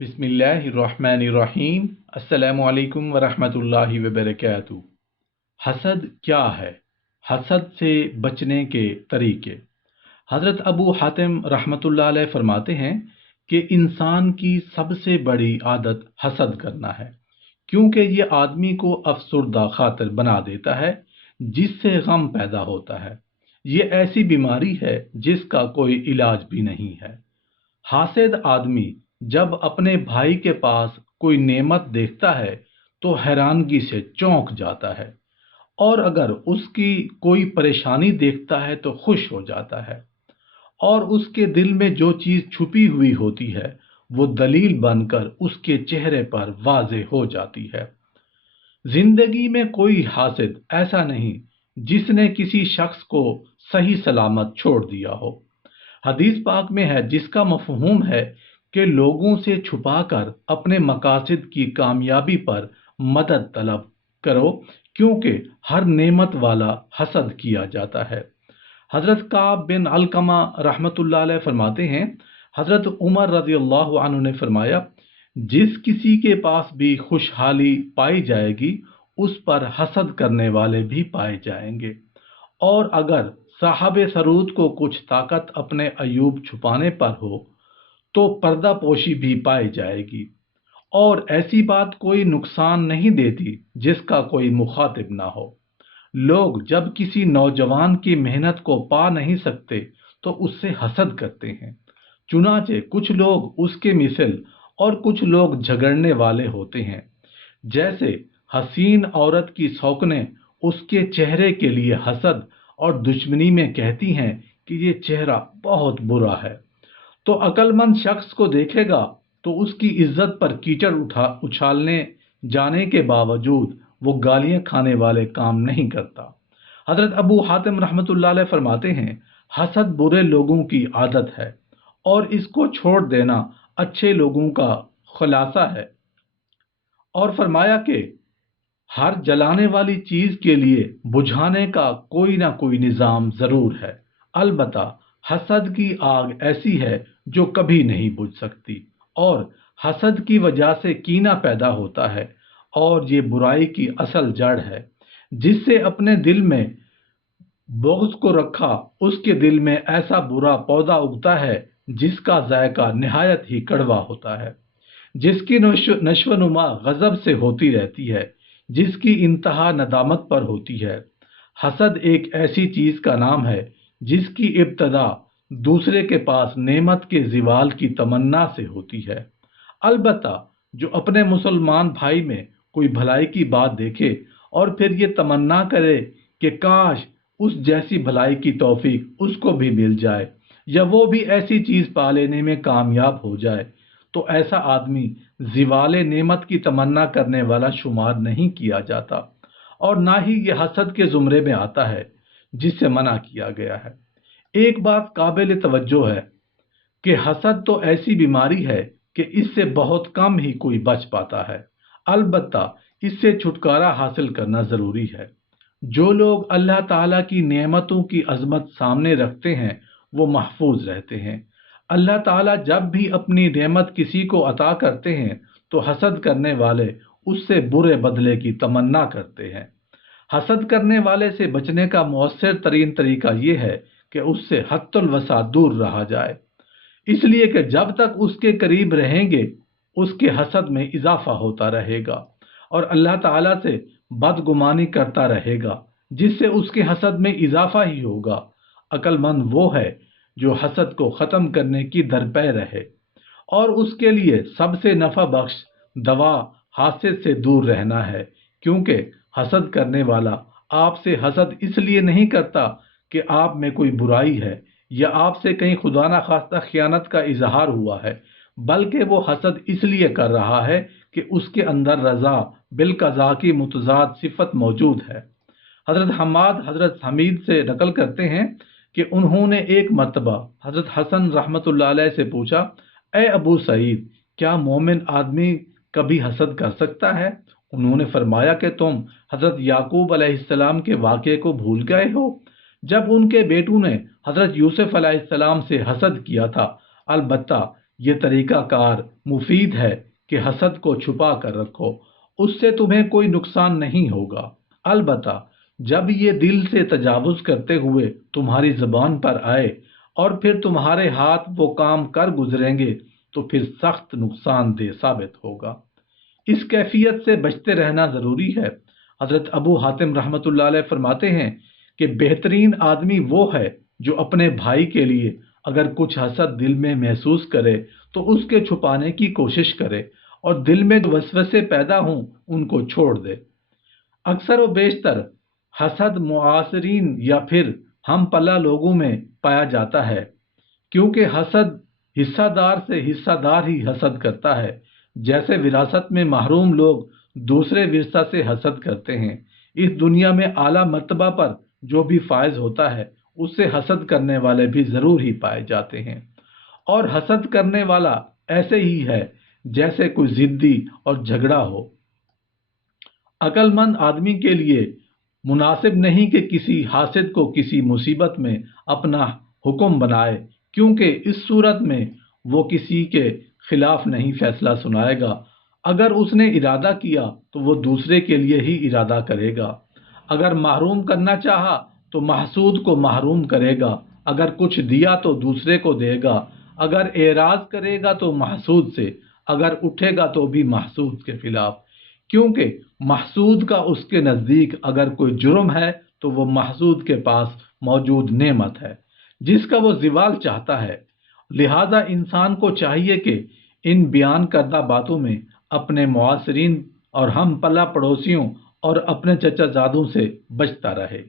बिस्मिल्लाहिर्रहमानिर्रहीम। अस्सलामु अलैकुम वरहमतुल्लाहि वबरकातुहू। हसद क्या है? हसद से बचने के तरीके। हज़रत अबू हातिम रहमतुल्लाह अलैह फरमाते हैं कि इंसान की सबसे बड़ी आदत हसद करना है, क्योंकि ये आदमी को अफसुर्दा खातिर बना देता है, जिससे गम पैदा होता है। ये ऐसी बीमारी है जिसका कोई इलाज भी नहीं है। हासिद आदमी जब अपने भाई के पास कोई नेमत देखता है तो हैरानगी से चौंक जाता है, और अगर उसकी कोई परेशानी देखता है तो खुश हो जाता है, और उसके दिल में जो चीज़ छुपी हुई होती है वो दलील बनकर उसके चेहरे पर वाज़े हो जाती है। जिंदगी में कोई हासिद ऐसा नहीं जिसने किसी शख्स को सही सलामत छोड़ दिया हो। हदीस पाक में है, जिसका मफहूम है कि लोगों से छुपाकर अपने मकासद की कामयाबी पर मदद तलब करो, क्योंकि हर नेमत वाला हसद किया जाता है। हज़रत काब बिन अलकमा रहमतुल्लाह अलैह फरमाते हैं, हज़रत उमर रज़ी अल्लाह अन्हु ने फरमाया, जिस किसी के पास भी खुशहाली पाई जाएगी उस पर हसद करने वाले भी पाए जाएंगे, और अगर साहब सरूद को कुछ ताकत अपने अयूब छुपाने पर हो तो पर्दा पोशी भी पाई जाएगी, और ऐसी बात कोई नुकसान नहीं देती जिसका कोई मुखातिब ना हो। लोग जब किसी नौजवान की मेहनत को पा नहीं सकते तो उससे हसद करते हैं। चुनाचे कुछ लोग उसके मिसल और कुछ लोग झगड़ने वाले होते हैं। जैसे हसीन औरत की शौकनें उसके चेहरे के लिए हसद और दुश्मनी में कहती हैं कि ये चेहरा बहुत बुरा है, तो अक्लमंद शख्स को देखेगा तो उसकी इज्जत पर कीचड़ उछालने जाने के बावजूद वो गालियां खाने वाले काम नहीं करता। हजरत अबू हातिम रहमतुल्लाह अलैह फरमाते हैं, हसद बुरे लोगों की आदत है और इसको छोड़ देना अच्छे लोगों का खुलासा है। और फरमाया कि हर जलाने वाली चीज के लिए बुझाने का कोई ना कोई निजाम जरूर है। अलबत्ता हसद की आग ऐसी है जो कभी नहीं बुझ सकती, और हसद की वजह से कीना पैदा होता है, और ये बुराई की असल जड़ है। जिससे अपने दिल में बुग़्ज़ को रखा, उसके दिल में ऐसा बुरा पौधा उगता है जिसका जायका निहायत ही कड़वा होता है, जिसकी नश्व-नुमा गज़ब से होती रहती है, जिसकी इंतहा नदामत पर होती है। हसद एक ऐसी चीज का नाम है जिसकी इब्तदा दूसरे के पास नेमत के ज़िवाल की तमन्ना से होती है। अलबत्ता जो अपने मुसलमान भाई में कोई भलाई की बात देखे और फिर ये तमन्ना करे कि काश उस जैसी भलाई की तौफीक उसको भी मिल जाए, या वो भी ऐसी चीज पा लेने में कामयाब हो जाए, तो ऐसा आदमी ज़िवाले नेमत की तमन्ना करने वाला शुमार नहीं किया जाता, और ना ही ये हसद के जुमरे में आता है जिससे मना किया गया है। एक बात काबिल तवज्जो है कि हसद तो ऐसी बीमारी है कि इससे बहुत कम ही कोई बच पाता है। अलबत्ता इससे छुटकारा हासिल करना ज़रूरी है। जो लोग अल्लाह ताला की नेमतों की अजमत सामने रखते हैं वो महफूज रहते हैं। अल्लाह ताला जब भी अपनी नेमत किसी को अता करते हैं तो हसद करने वाले उससे बुरे बदले की तमन्ना करते हैं। हसद करने वाले से बचने का मौसर तरीन तरीका ये है कि उससे हत्तुल वसा दूर रहा जाए, इसलिए कि जब तक उसके करीब रहेंगे उसके हसद में इजाफा होता रहेगा और अल्लाह ताला से बदगुमानी करता रहेगा, जिससे उसके हसद में इजाफा ही होगा। अक्लमंद वो है जो हसद को ख़त्म करने की दरपे रहे, और उसके लिए सबसे नफ़ा बख्श दवा हासिद से दूर रहना है, क्योंकि हसद करने वाला आपसे हसद इसलिए नहीं करता कि आप में कोई बुराई है या आपसे कहीं खुदा न खास्ता खयानत का इजहार हुआ है, बल्कि वो हसद इसलिए कर रहा है कि उसके अंदर रजा बिलकज़ा की मुतज़ाद सिफत मौजूद है। हज़रत हम्माद हज़रत हमीद से नकल करते हैं कि उन्होंने एक मरतबा हज़रत हसन रहमतुल्लाह अलैह से पूछा, ए अबू सईद, क्या मोमिन आदमी कभी हसद कर सकता है? उन्होंने फरमाया कि तुम हज़रत याकूब अलैहिस्सलाम के वाक़े को भूल गए हो, जब उनके बेटों ने हज़रत यूसुफ अलैहिस्सलाम से हसद किया था। अलबत्ता یہ طریقہ کار مفید ہے کہ حسد کو چھپا کر رکھو، اس سے تمہیں کوئی نقصان نہیں ہوگا۔ البتہ جب یہ دل سے تجاوز کرتے ہوئے تمہاری زبان پر آئے اور پھر تمہارے ہاتھ وہ کام کر گزریں گے تو پھر سخت نقصان دہ ثابت ہوگا۔ اس کیفیت سے بچتے رہنا ضروری ہے۔ حضرت ابو حاتم رحمۃ اللہ علیہ فرماتے ہیں کہ بہترین آدمی وہ ہے جو اپنے بھائی کے لیے اگر کچھ حسد دل میں محسوس کرے تو اس کے چھپانے کی کوشش کرے اور دل میں جو وسوسے پیدا ہوں ان کو چھوڑ دے۔ اکثر و بیشتر حسد معاصرین یا پھر ہم پلہ لوگوں میں پایا جاتا ہے، کیونکہ حسد حصہ دار سے حصہ دار ہی حسد کرتا ہے۔ جیسے وراثت میں محروم لوگ دوسرے ورثہ سے حسد کرتے ہیں، اس دنیا میں اعلیٰ مرتبہ پر جو بھی فائز ہوتا ہے اس سے حسد کرنے والے بھی ضرور ہی پائے جاتے ہیں، اور حسد کرنے والا ایسے ہی ہے جیسے کوئی ضدی اور جھگڑا ہو۔ عقل مند آدمی کے لیے مناسب نہیں کہ کسی حاسد کو کسی مصیبت میں اپنا حکم بنائے، کیونکہ اس صورت میں وہ کسی کے خلاف نہیں فیصلہ سنائے گا۔ اگر اس نے ارادہ کیا تو وہ دوسرے کے لیے ہی ارادہ کرے گا۔ اگر محروم کرنا چاہا تو محسود کو محروم کرے گا، اگر کچھ دیا تو دوسرے کو دے گا، اگر اعراض کرے گا تو محسود سے، اگر اٹھے گا تو بھی محسود کے خلاف، کیونکہ محسود کا اس کے نزدیک اگر کوئی جرم ہے تو وہ محسود کے پاس موجود نعمت ہے جس کا وہ زوال چاہتا ہے۔ لہذا انسان کو چاہیے کہ ان بیان کردہ باتوں میں اپنے معاصرین اور ہم پلہ پڑوسیوں اور اپنے چچا زادوں سے بچتا رہے۔